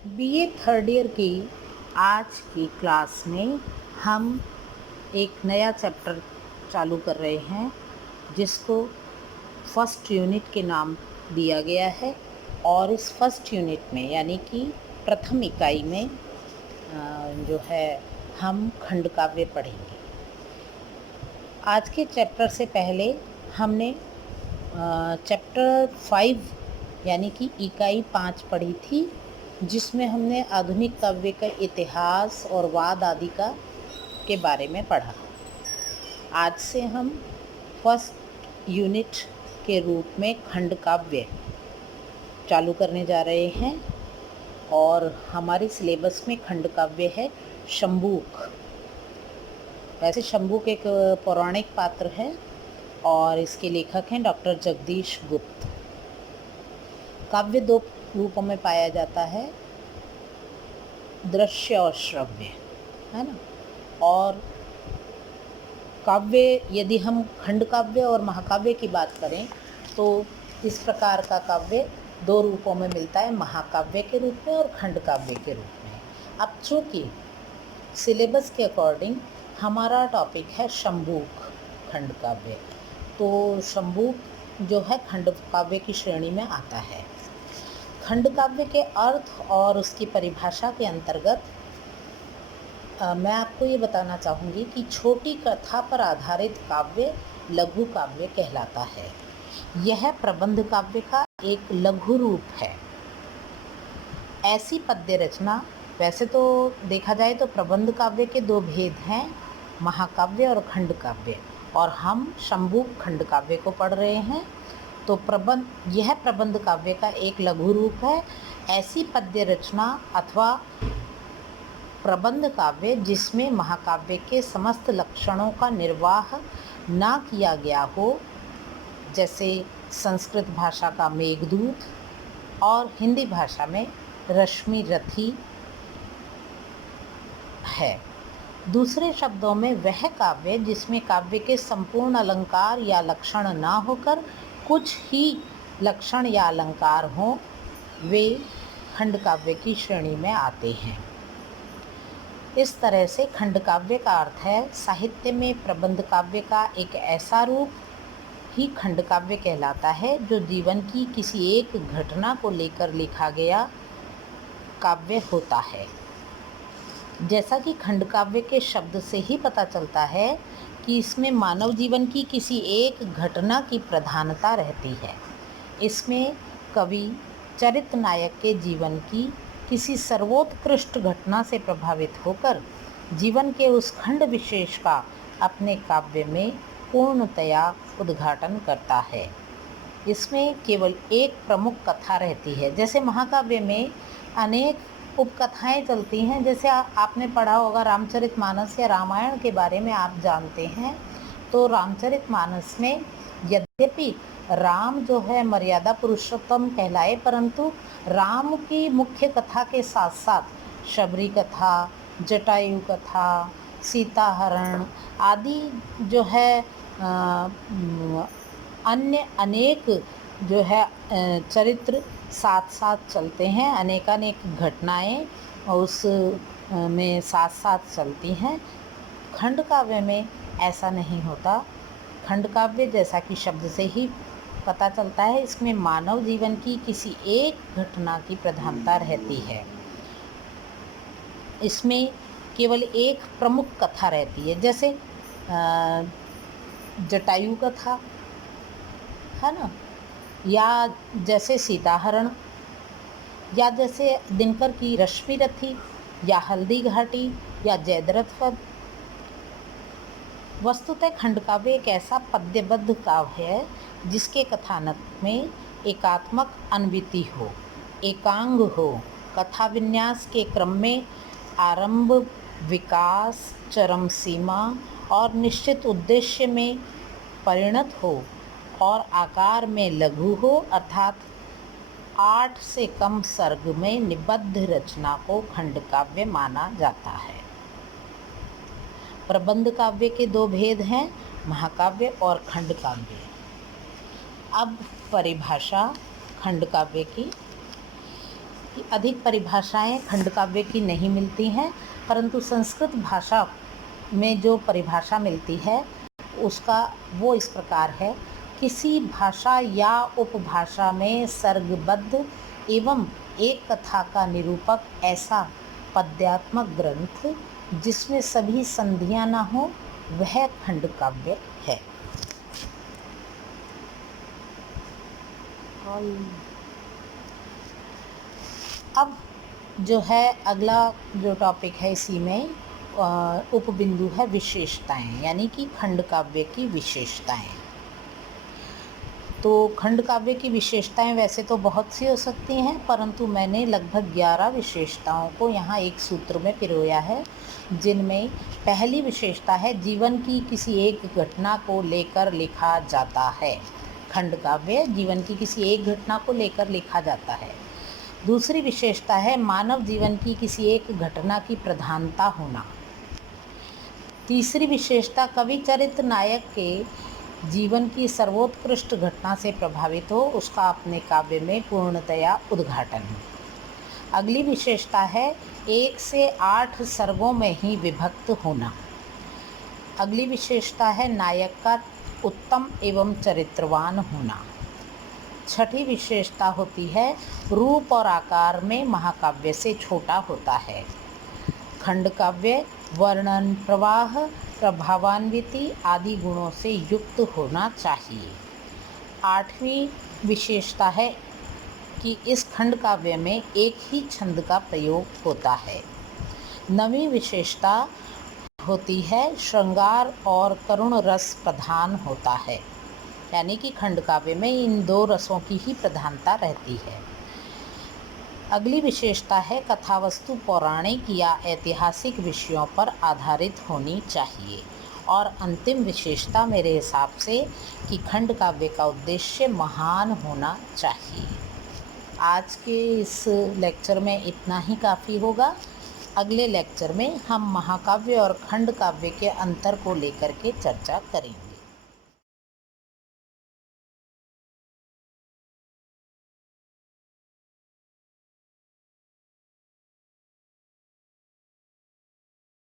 BA third year की आज की क्लास में हम एक नया चैप्टर चालू कर रहे हैं जिसको फर्स्ट यूनिट के नाम दिया गया है। और इस फर्स्ट यूनिट में यानी कि प्रथम इकाई में जो है हम खंड काव्य पढ़ेंगे। आज के चैप्टर से पहले हमने चैप्टर 5 यानी कि इकाई 5 पढ़ी थी, जिसमें हमने आधुनिक काव्य का इतिहास और वाद आदि के बारे में पढ़ा। आज से हम फर्स्ट यूनिट के रूप में खंड काव्य चालू करने जा रहे हैं और हमारे सिलेबस में खंड काव्य है शंबूक। वैसे शंबूक एक पौराणिक पात्र है और इसके लेखक हैं डॉक्टर जगदीश गुप्त। काव्य दो रूपों में पाया जाता है, दृश्य और श्रव्य, है ना। और काव्य, यदि हम खंड काव्य और महाकाव्य की बात करें तो इस प्रकार का काव्य दो रूपों में मिलता है, महाकाव्य के रूप में और खंड काव्य के रूप में। अब चूँकि सिलेबस के अकॉर्डिंग हमारा टॉपिक है शंबूक खंड काव्य, तो शंबूक जो है खंड काव्य की श्रेणी में आता है। खंड काव्य के अर्थ और उसकी परिभाषा के अंतर्गत मैं आपको ये बताना चाहूँगी कि छोटी कथा पर आधारित काव्य लघु काव्य कहलाता है। यह प्रबंध काव्य का एक लघु रूप है। ऐसी पद्य रचना, वैसे तो देखा जाए तो प्रबंध काव्य के दो भेद हैं, महाकाव्य और खंड काव्य, और हम शंबूक खंड काव्य को पढ़ रहे हैं। तो यह प्रबंध काव्य का एक लघु रूप है। ऐसी पद्य रचना अथवा प्रबंध काव्य जिसमें महाकाव्य के समस्त लक्षणों का निर्वाह ना किया गया हो, जैसे संस्कृत भाषा का मेघदूत और हिंदी भाषा में रश्मि रथी है। दूसरे शब्दों में वह काव्य जिसमें काव्य के संपूर्ण अलंकार या लक्षण ना होकर कुछ ही लक्षण या अलंकार हों, वे खंड काव्य की श्रेणी में आते हैं। इस तरह से खंड काव्य का अर्थ है साहित्य में प्रबंध काव्य का एक ऐसा रूप ही खंड काव्य कहलाता है जो जीवन की किसी एक घटना को लेकर लिखा गया काव्य होता है। जैसा कि खंड काव्य के शब्द से ही पता चलता है कि इसमें मानव जीवन की किसी एक घटना की प्रधानता रहती है। इसमें कवि चरित्र नायक के जीवन की किसी सर्वोत्कृष्ट घटना से प्रभावित होकर जीवन के उस खंड विशेष का अपने काव्य में पूर्णतया उद्घाटन करता है। इसमें केवल एक प्रमुख कथा रहती है। जैसे महाकाव्य में अनेक उपकथाएं चलती हैं, जैसे आपने पढ़ा होगा रामचरितमानस या रामायण के बारे में आप जानते हैं। तो रामचरितमानस में यद्यपि राम जो है मर्यादा पुरुषोत्तम कहलाए, परंतु राम की मुख्य कथा के साथ साथ शबरी कथा, जटायु कथा, सीता हरण आदि जो है अन्य अनेक जो है चरित्र साथ साथ चलते हैं। अनेकानेक घटनाएं उस में साथ साथ चलती हैं। खंड काव्य में ऐसा नहीं होता। खंड काव्य, जैसा कि शब्द से ही पता चलता है, इसमें मानव जीवन की किसी एक घटना की प्रधानता रहती है। इसमें केवल एक प्रमुख कथा रहती है, जैसे जटायु कथा, है ना, या जैसे सीताहरण, या जैसे दिनकर की रश्मि रथी, या हल्दी घाटी, या जयद्रथ वध। वस्तुतः खंड काव्य एक ऐसा पद्यबद्ध काव्य है जिसके कथानक में एकात्मक अनविति हो, एकांग हो, कथा विन्यास के क्रम में आरंभ, विकास, चरम सीमा और निश्चित उद्देश्य में परिणत हो, और आकार में लघु हो, अर्थात 8 से कम सर्ग में निबद्ध रचना को खंड काव्य माना जाता है। प्रबंध काव्य के दो भेद हैं, महाकाव्य और खंड काव्य। अब परिभाषा खंड काव्य की। कि अधिक परिभाषाएं खंड काव्य की नहीं मिलती हैं, परंतु संस्कृत भाषा में जो परिभाषा मिलती है उसका वो इस प्रकार है: किसी भाषा या उपभाषा में सर्गबद्ध एवं एक कथा का निरूपक ऐसा पद्यात्मक ग्रंथ जिसमें सभी संधियां न हो, वह खंड काव्य है। अब जो है अगला जो टॉपिक है, इसी में उपबिंदु है विशेषताएं, यानी कि खंड काव्य की विशेषताएं। तो खंड काव्य की विशेषताएं वैसे तो बहुत सी हो सकती हैं, परंतु मैंने लगभग 11 विशेषताओं को यहाँ एक सूत्र में पिरोया है, जिनमें पहली विशेषता है जीवन की किसी एक घटना को लेकर लिखा जाता है। खंड काव्य जीवन की किसी एक घटना को लेकर लिखा जाता है। दूसरी विशेषता है मानव जीवन की किसी एक घटना की प्रधानता होना। तीसरी विशेषता कवि चरित्र नायक के जीवन की सर्वोत्कृष्ट घटना से प्रभावित हो, उसका अपने काव्य में पूर्णतया उद्घाटन हो। अगली विशेषता है 1 से 8 सर्गों में ही विभक्त होना। अगली विशेषता है नायक का उत्तम एवं चरित्रवान होना। छठी विशेषता होती है रूप और आकार में महाकाव्य से छोटा होता है। खंड काव्य वर्णन, प्रवाह, प्रभावान्विति आदि गुणों से युक्त होना चाहिए। आठवीं विशेषता है कि इस खंड काव्य में एक ही छंद का प्रयोग होता है। नवीं विशेषता होती है श्रृंगार और करुण रस प्रधान होता है, यानी कि खंड काव्य में इन 2 रसों की ही प्रधानता रहती है। अगली विशेषता है कथावस्तु पौराणिक या ऐतिहासिक विषयों पर आधारित होनी चाहिए। और अंतिम विशेषता मेरे हिसाब से कि खंड काव्य का उद्देश्य महान होना चाहिए। आज के इस लेक्चर में इतना ही काफ़ी होगा। अगले लेक्चर में हम महाकाव्य और खंड काव्य के अंतर को लेकर के चर्चा करेंगे।